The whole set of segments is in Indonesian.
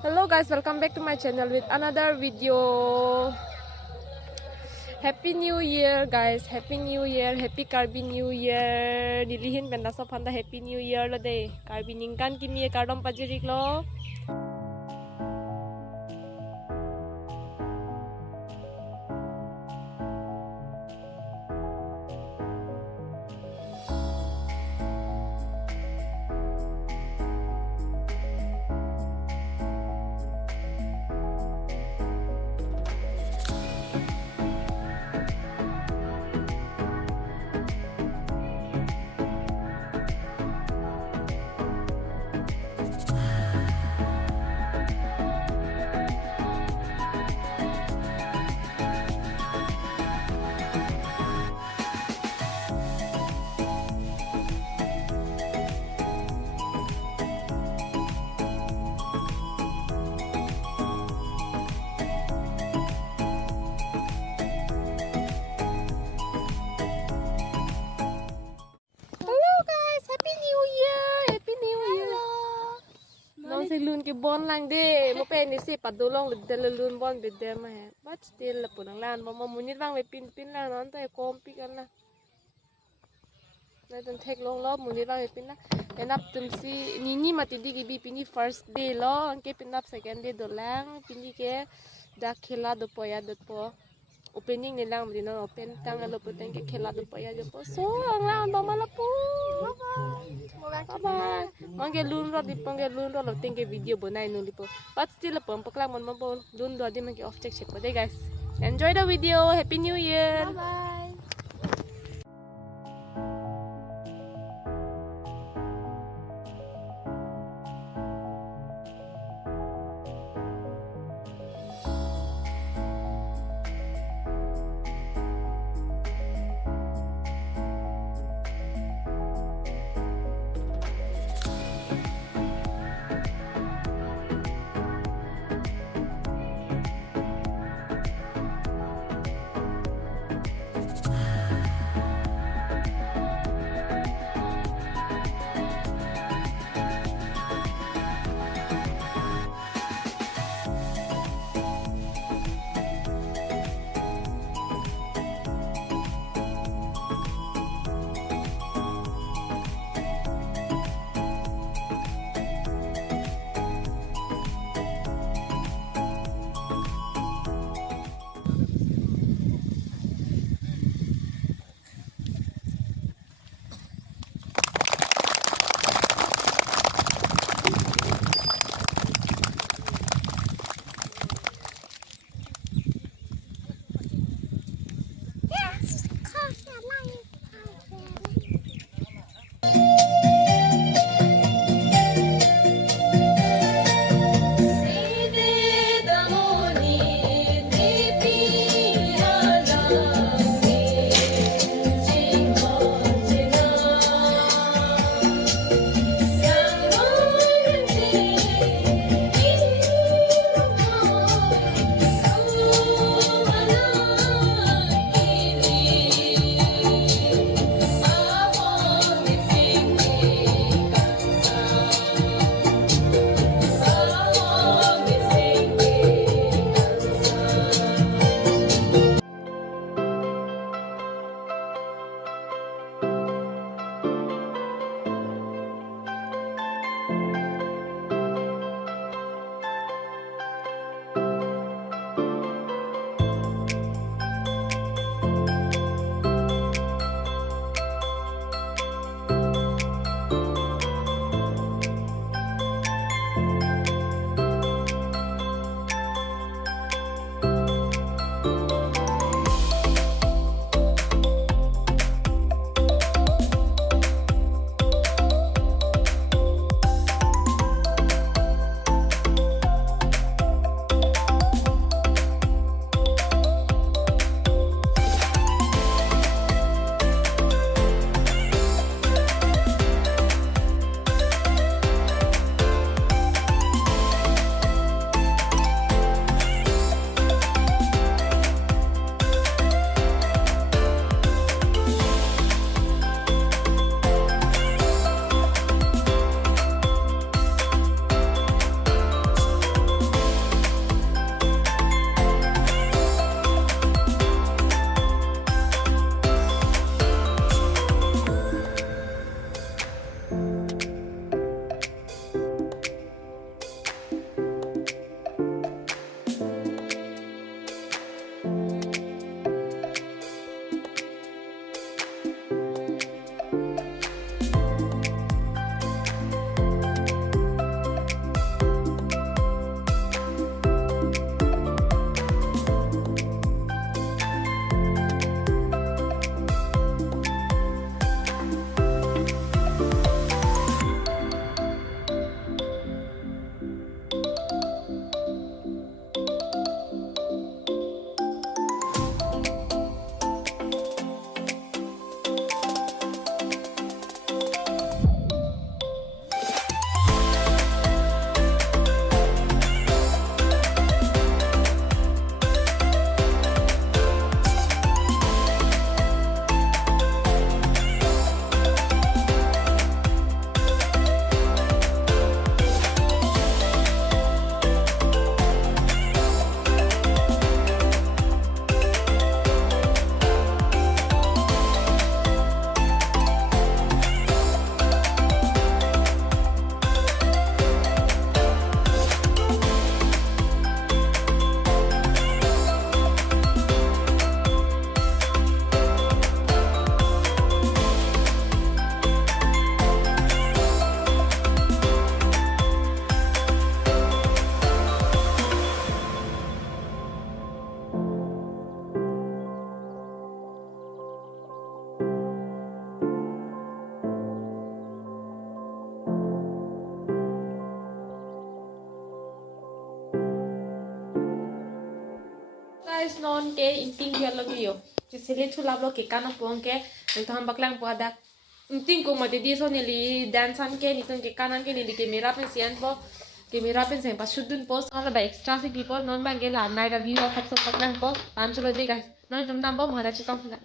Hello guys, welcome back to my channel with another video. Happy New Year guys, Happy New Year, Happy Karbi New Year. Nilihin benda so panda Happy New Year lo de. Karbi ningkan kimi kardom pajirik lo. Lun ke bon lang de mo pe ni si padulong de lun bon de de ma he but still la punang lan mo munit bang we pin lang non ta kom pi kan la na don tek long lo munit bang we pin la enap tum si ni mati di gi bi pini first day lo anke pin up second day do lang pini ke da khela do poya do po opening ni lang di no open tang lo puteng ke khela do poya do po so ang lang ba mala po bye. Mangge lun ro di pangge lun ro lo tingke video bonai no lipo. But still la pom pakla mon mabol lun ro di mangge off check check de guys. Enjoy the video. Happy New Year. Bye bye. guys non ke inting dia lagi yo. Jadi sulap lo ke kanan puang ke, itu ham baklang puang dak. Inting ko mati di so nili dansan ke ni ke kanan ke nili kamera pen sian po, kamera pen sian pas shoot post kalau ada extra si people non bang ke la night review of episode baklang po, pancho lo di guys. Non jom tampo mahara chikam pula.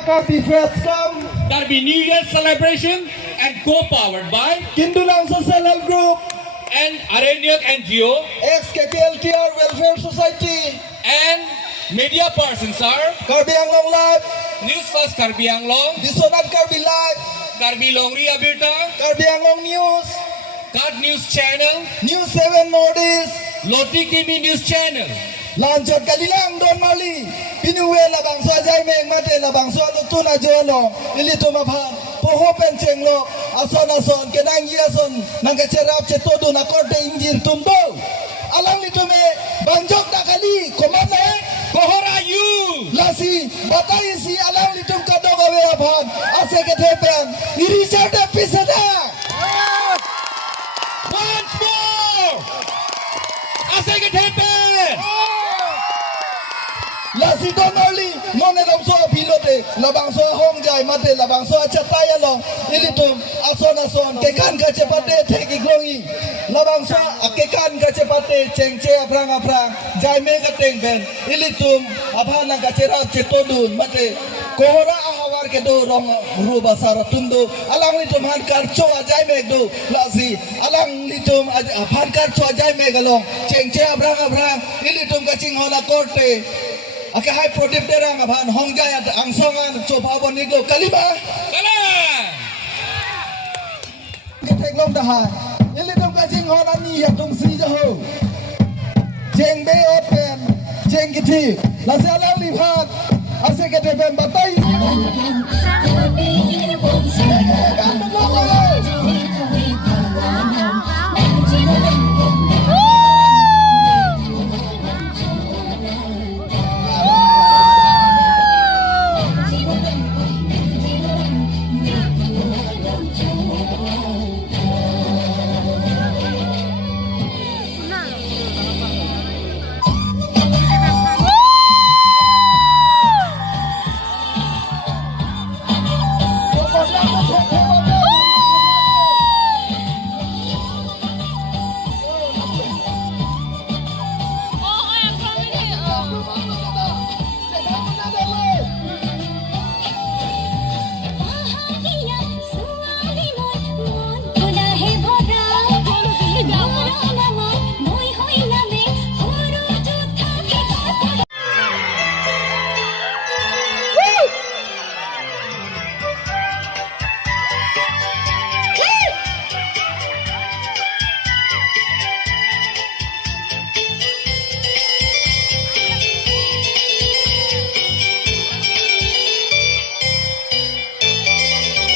Karbi Festcam, Karbi New Year celebration and co-powered by Kindulang Social Group, and Aranyak NGO ex-KPLTR Welfare Society, and media persons are Karbi Anglong Live, News First Karbi Anglong, Disonat Karbi Live, Karbi Longri Abirta, Karbi Anglong News, Card News Channel, News 7 Notice, Loti Kimi News Channel, Lanjut Kalilang Don Mali, Pinuwe Labang Swajay Meng Mate Labang Swalutuna Jolo, Ilito Maphan, Poho Penchenglo, Ason Kenang Yason, Nangacherap Chetodo Nakorte Injin Tumbo, Alang Litume, Banjok Nakali, Komanda, Kohora you, Lasi, Batai si Alang Litum Kadoga Weapon, Aseketepen, Irisha Pisada. once more, I say it happen. Lasi Donali, Mone Lamso Pilote, Labangso Hongjai Mate, Labangso Chatayalong, Ilitum, Ason, Kekan Kachepate, Take Glongi, Labangso, Kekan Kachepate, Chengche Aprang, Jai Mega Tengben, Ilitum, Apana Kachera Chetodun, Mate, Kohora Ahawar Kedo, Ruba Saratundo, Alang Litum Hankar Choa Jai Megdo, Lasi, Alang Litum Hankar Choa Jai Megalong, Chengche Aprang, Ilitum Kaching Hona Korte. Aka hai prodip derang abhan hongjaya angsongan chopabon niglo kalima Kala, ketek long dah ili dong kajing hon ani ya dong si jaho jeng be open jeng kiti lasi alang lihat ase kete ben batai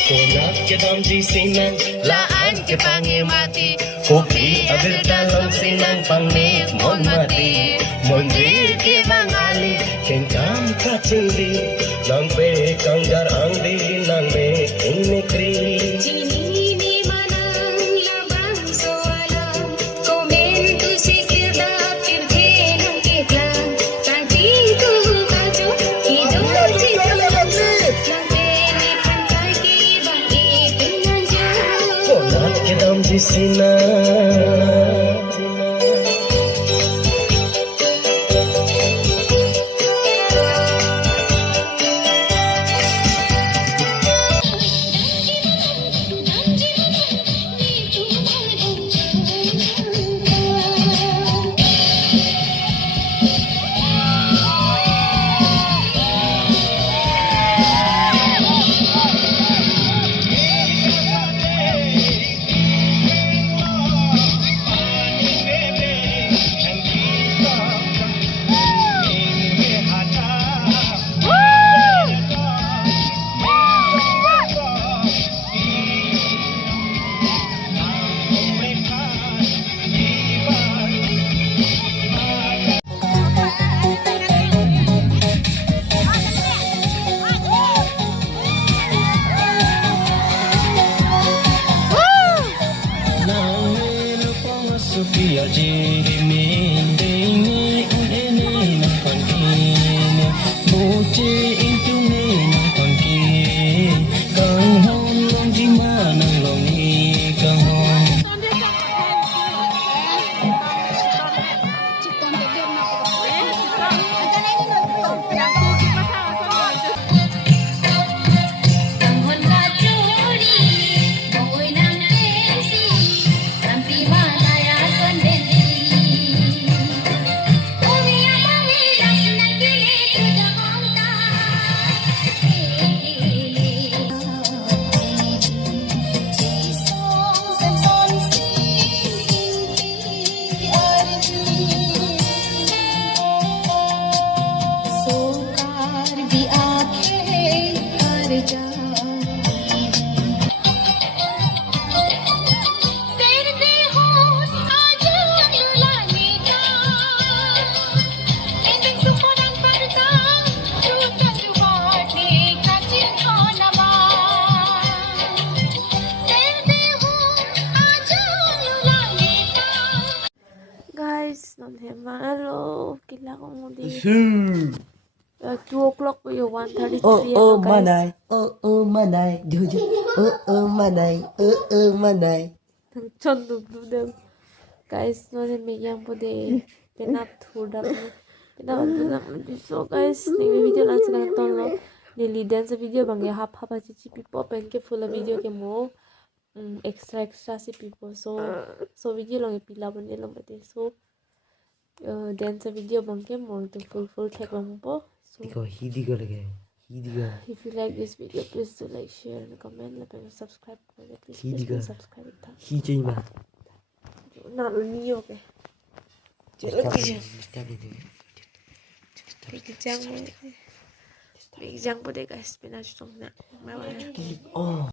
Kunak ke damji sinang laan ke pangimati Kopi abir dalam sinang pangnik mon mati Mondir ke bangali kengkam kacili Nang pe kanggar angdi nang me ingnikri Cini ni manang labang soalam Saat kita di sini biar jadi mending ini nonton kini buci itu nonton kini kang hon long di mana long ni kang hon Guys, non he malo. Kila ko mo di. 2 o'clock po yung 1:33 Oh guys. manay, manay, dudu, manay, manay. Chon dum. Guys, non he megang po de. Penat thudap. Penat so guys, ni video lang sa ton lo. Ni dance video bang ya hap chichi pipo pen ke full video ke mo. Extra si pipo so video lang ipila ban lo mate so dance video bang ke mo to full check lang po. So Hindi ka. if you like this video, please do like, share, and comment. And subscribe. Please subscribe. Hijay ma. Not me, okay. Big jang po de guys. Pinasok na. Bye bye. Oh.